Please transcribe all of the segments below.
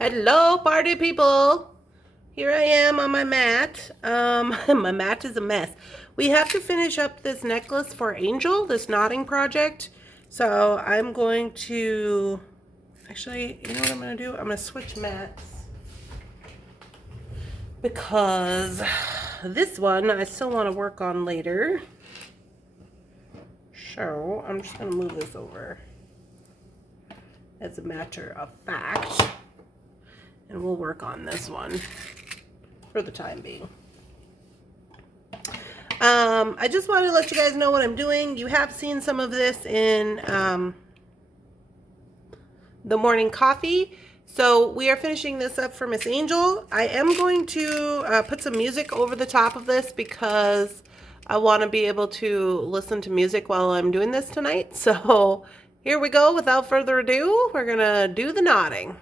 Hello, party people. Here I am on my mat. My mat is a mess. We have to finish up this necklace for Angel, this knotting project. So I'm going to, actually, you know what I'm going to do? I'm going to switch mats. Because this one I still want to work on later. So I'm just going to move this over as a matter of fact. And we'll work on this one for the time being. I just wanted to let you guys know what I'm doing. You have seen some of this in the morning coffee. So we are finishing this up for Miss Angel. I am going to put some music over the top of this because I want to be able to listen to music while I'm doing this tonight. So here we go. Without further ado, we're going to do the knotting.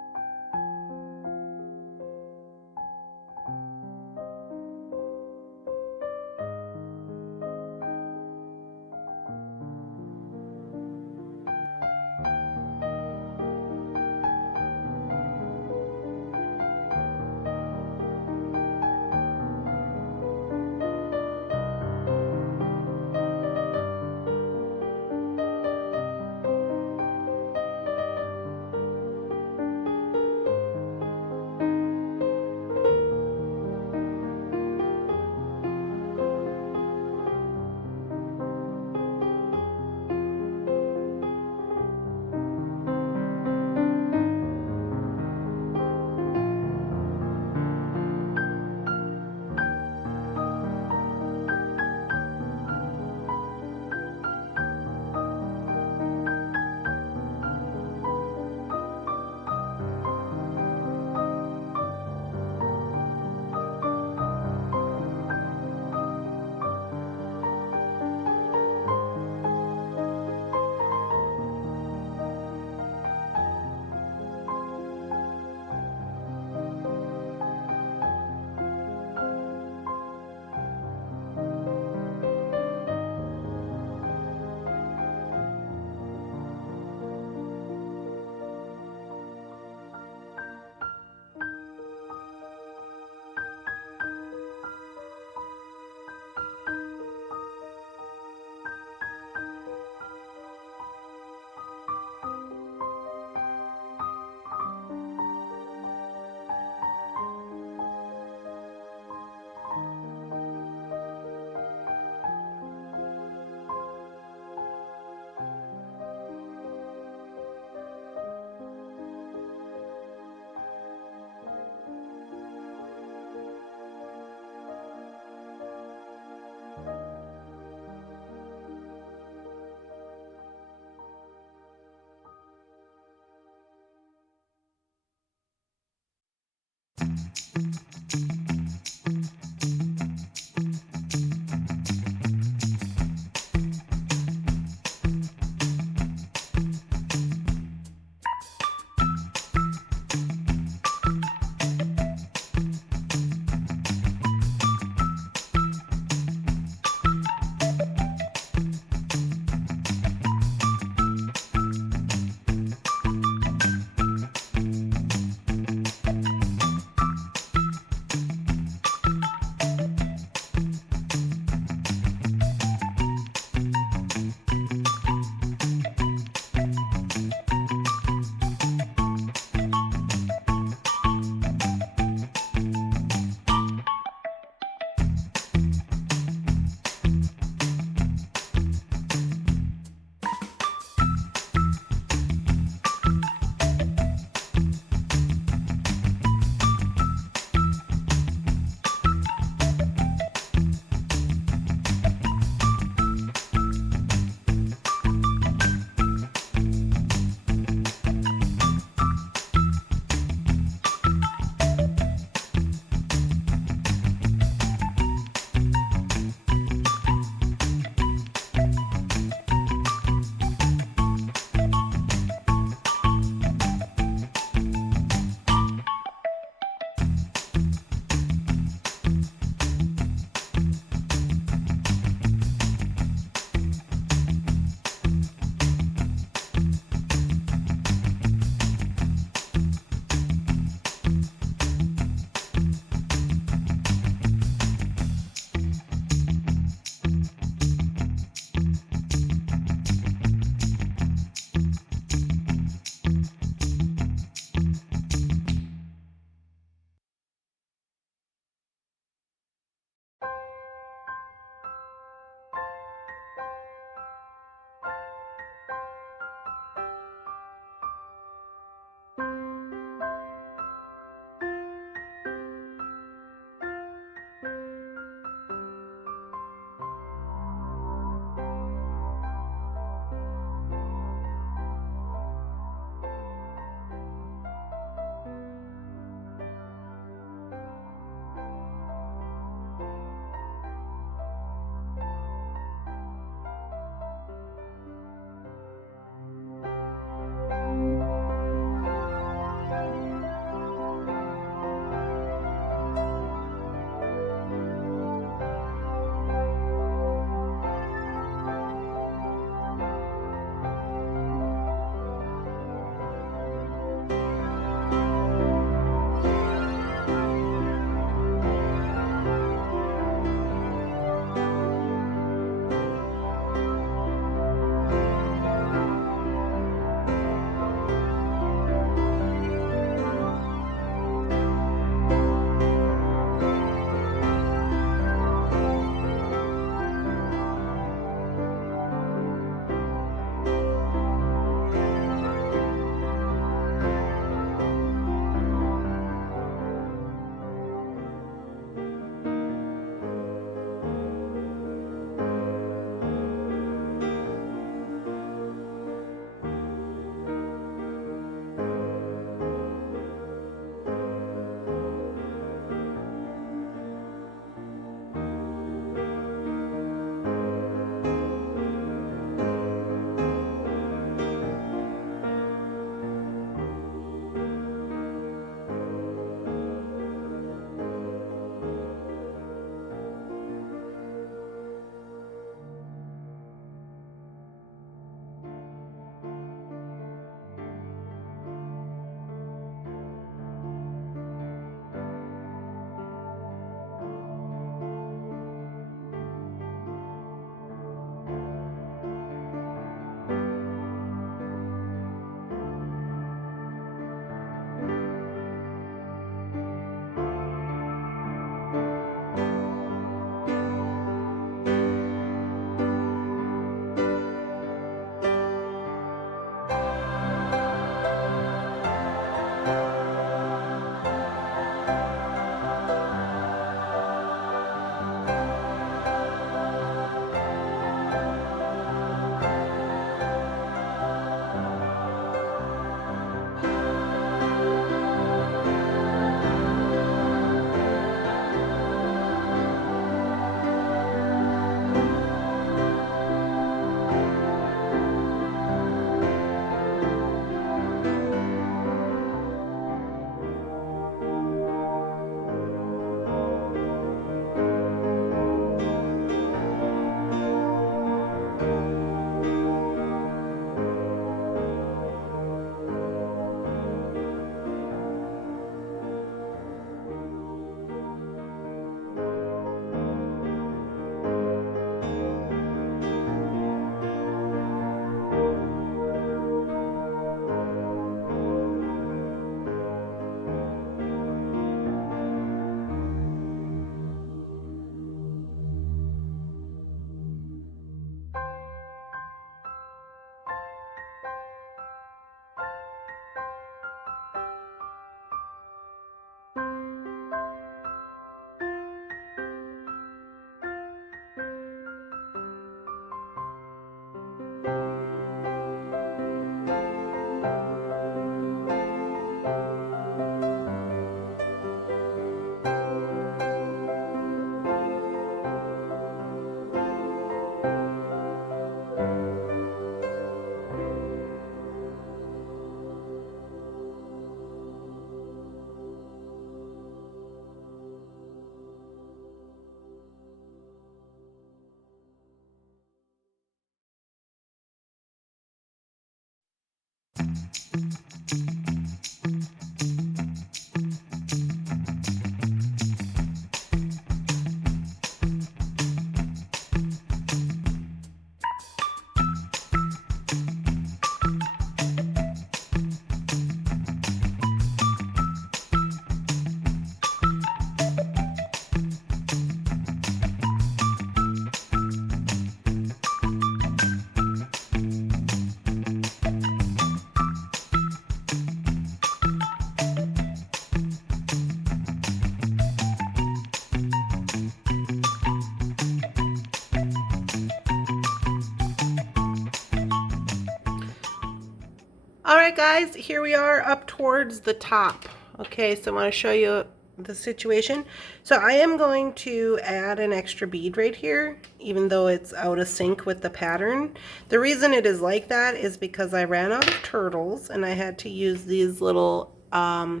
Alright guys, here we are up towards the top. Okay, so I want to show you the situation. So I am going to add an extra bead right here, even though it's out of sync with the pattern. The reason it is like that is because I ran out of turtles and I had to use these little, I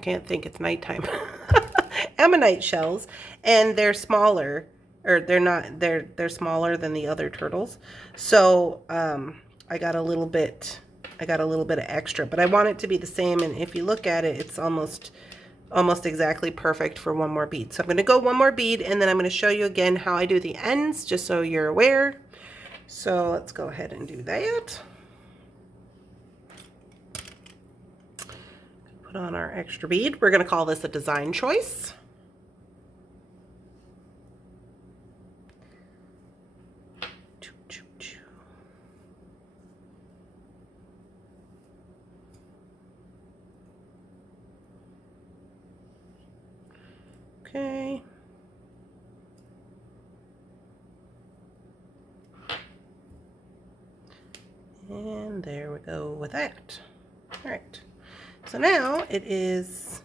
can't think, it's nighttime, ammonite shells, and they're smaller. Or they're smaller than the other turtles. So I got a little bit of extra, but I want it to be the same, and if you look at it, it's almost exactly perfect for one more bead. So I'm going to go one more bead, and then I'm going to show you again how I do the ends, just so you're aware. So let's go ahead and do that. Put on our extra bead. We're going to call this a design choice. Okay. And there we go with that. All right. So now it is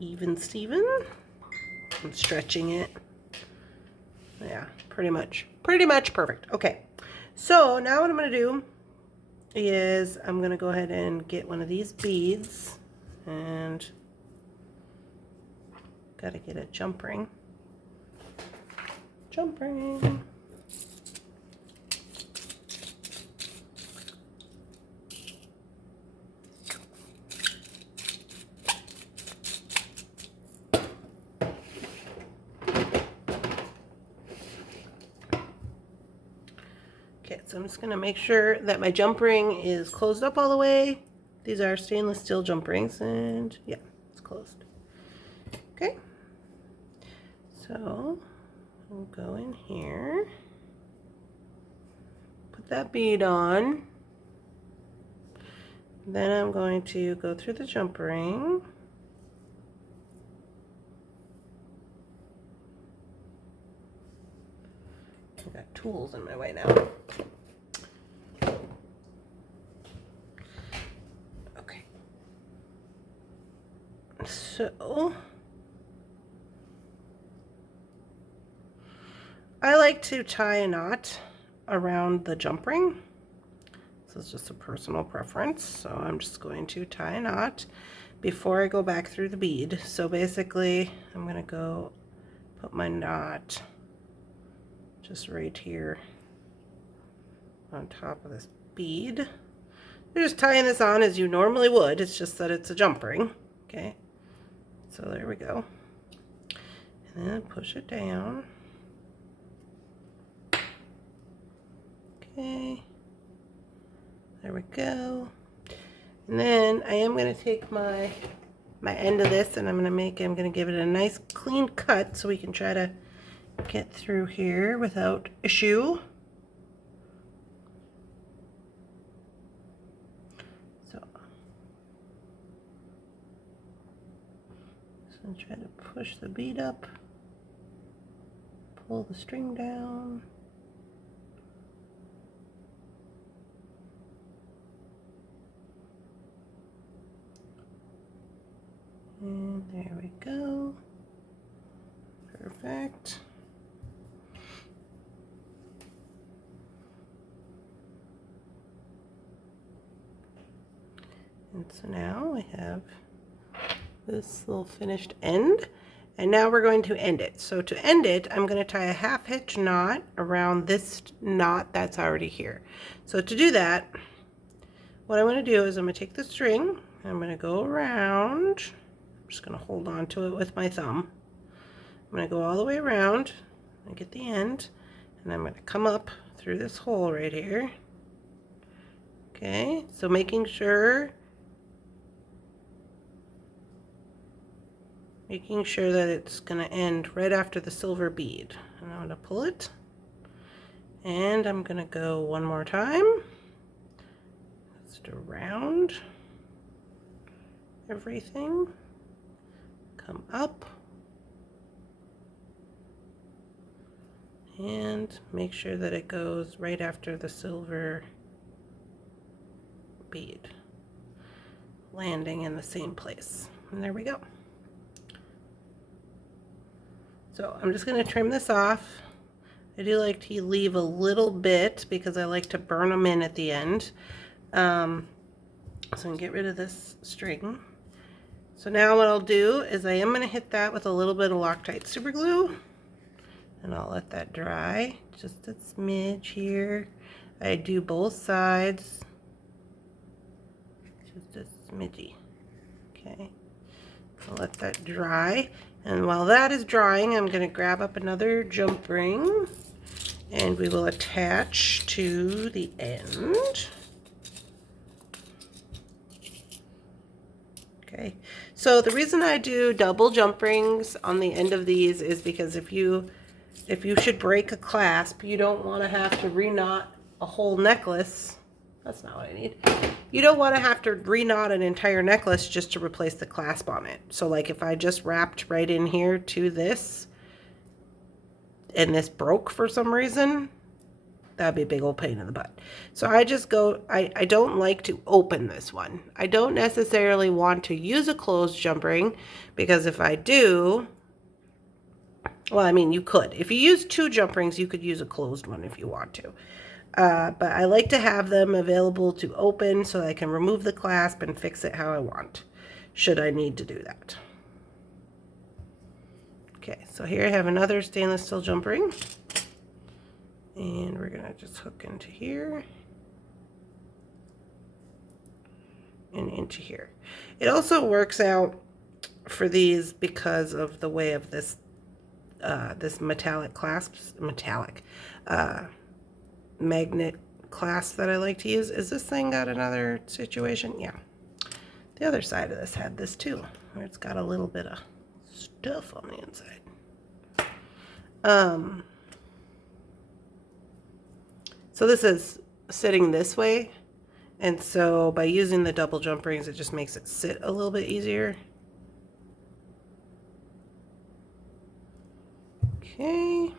even Steven. I'm stretching it. Yeah, pretty much perfect. Okay. So now what I'm going to do is I'm going to go ahead and get one of these beads, and got to get a jump ring. Jump ring. Okay, so I'm just going to make sure that my jump ring is closed up all the way. These are stainless steel jump rings, and yeah, it's closed. Okay, so we'll go in here, put that bead on, then I'm going to go through the jump ring. I've got tools in my way now. Okay, so I like to tie a knot around the jump ring. This is just a personal preference, so I'm just going to tie a knot before I go back through the bead. So basically, I'm going to go put my knot just right here on top of this bead. You're just tying this on as you normally would, it's just that it's a jump ring. Okay, so there we go. And then push it down. Okay, there we go. And then I am going to take my end of this, and I'm going to give it a nice clean cut so we can try to get through here without issue. So try to push the bead up, pull the string down. And there we go. Perfect. And so now we have this little finished end. And now we're going to end it. So to end it, I'm going to tie a half hitch knot around this knot that's already here. So to do that, what I'm going to do is I'm going to take the string, I'm going to go around, I'm just going to hold on to it with my thumb. I'm going to go all the way around and get the end, and I'm going to come up through this hole right here. Okay, so making sure that it's going to end right after the silver bead. And I'm going to pull it, and I'm going to go one more time, just around everything, come up, and make sure that it goes right after the silver bead, landing in the same place. And there we go. So I'm just going to trim this off. I do like to leave a little bit because I like to burn them in at the end. So I'm going to get rid of this string. So now what I'll do is I am going to hit that with a little bit of Loctite super glue. And I'll let that dry just a smidge here. I do both sides. Just a smidgy. Okay. I'll let that dry. And while that is drying, I'm going to grab up another jump ring and we will attach to the end. Okay, so the reason I do double jump rings on the end of these is because if you should break a clasp, you don't want to have to re-knot a whole necklace. That's not what I need. You don't want to have to re-knot an entire necklace just to replace the clasp on it. So like if I just wrapped right in here to this and this broke for some reason, that'd be a big old pain in the butt. So I just go, I don't like to open this one. I don't necessarily want to use a closed jump ring because if I do, well, I mean, you could. If you use two jump rings, you could use a closed one if you want to. But I like to have them available to open so I can remove the clasp and fix it how I want, should I need to do that. Okay, so here I have another stainless steel jump ring. And we're going to just hook into here and into here. It also works out for these because of the way of this this metallic clasps, magnet clasp that I like to use. Is this thing got another situation? Yeah. The other side of this had this too, where it's got a little bit of stuff on the inside. So this is sitting this way, and so by using the double jump rings, it just makes it sit a little bit easier. Okay.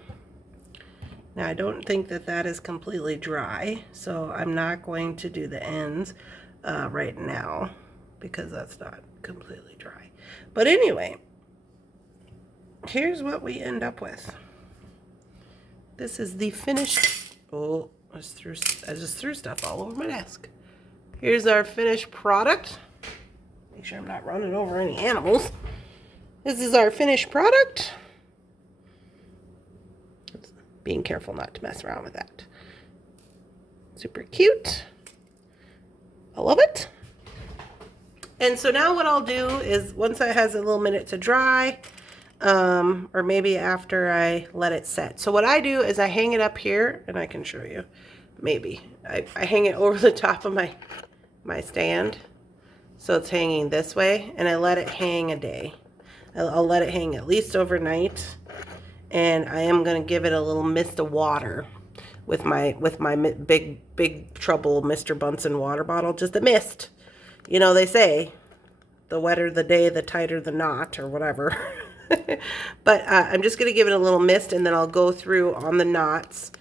Now I don't think that that is completely dry, so I'm not going to do the ends right now because that's not completely dry. But anyway, here's what we end up with. This is the finished, oh, I just threw stuff all over my desk. Here's our finished product. Make sure I'm not running over any animals. This is our finished product. Being careful not to mess around with that. Super cute. I love it. And so now what I'll do is once it has a little minute to dry, or maybe after I let it set. So what I do is I hang it up here, and I can show you. Maybe. I hang it over the top of my stand. So it's hanging this way, and I let it hang a day. I'll let it hang at least overnight. And I am going to give it a little mist of water with my big trouble Mr. Bunsen water bottle. Just a mist. You know, they say, the wetter the day, the tighter the knot, or whatever. But I'm just going to give it a little mist, and then I'll go through on the knots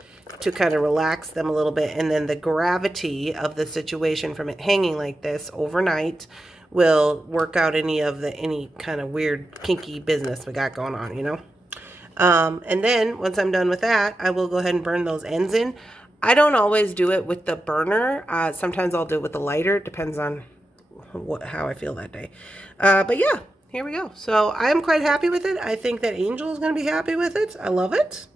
to kind of relax them a little bit. And then the gravity of the situation from it hanging like this overnight will work out any kind of weird kinky business we got going on, you know. And then once I'm done with that, I will go ahead and burn those ends in. I don't always do it with the burner. Sometimes I'll do it with the lighter. It depends on how I feel that day. But yeah, here we go. So I am quite happy with it. I think that Angel is going to be happy with it. I love it.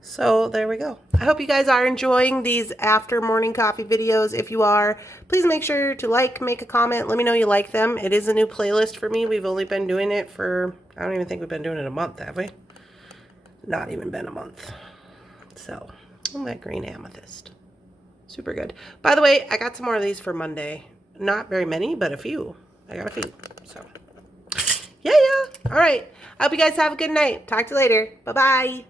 So there we go. I hope you guys are enjoying these after morning coffee videos. If you are, please make sure to like, make a comment. Let me know you like them. It is a new playlist for me. We've only been doing it for, I don't even think we've been doing it a month, have we? Not even been a month. So, that green amethyst. Super good. By the way, I got some more of these for Monday. Not very many, but a few. I got a few. So, yeah. All right. I hope you guys have a good night. Talk to you later. Bye-bye.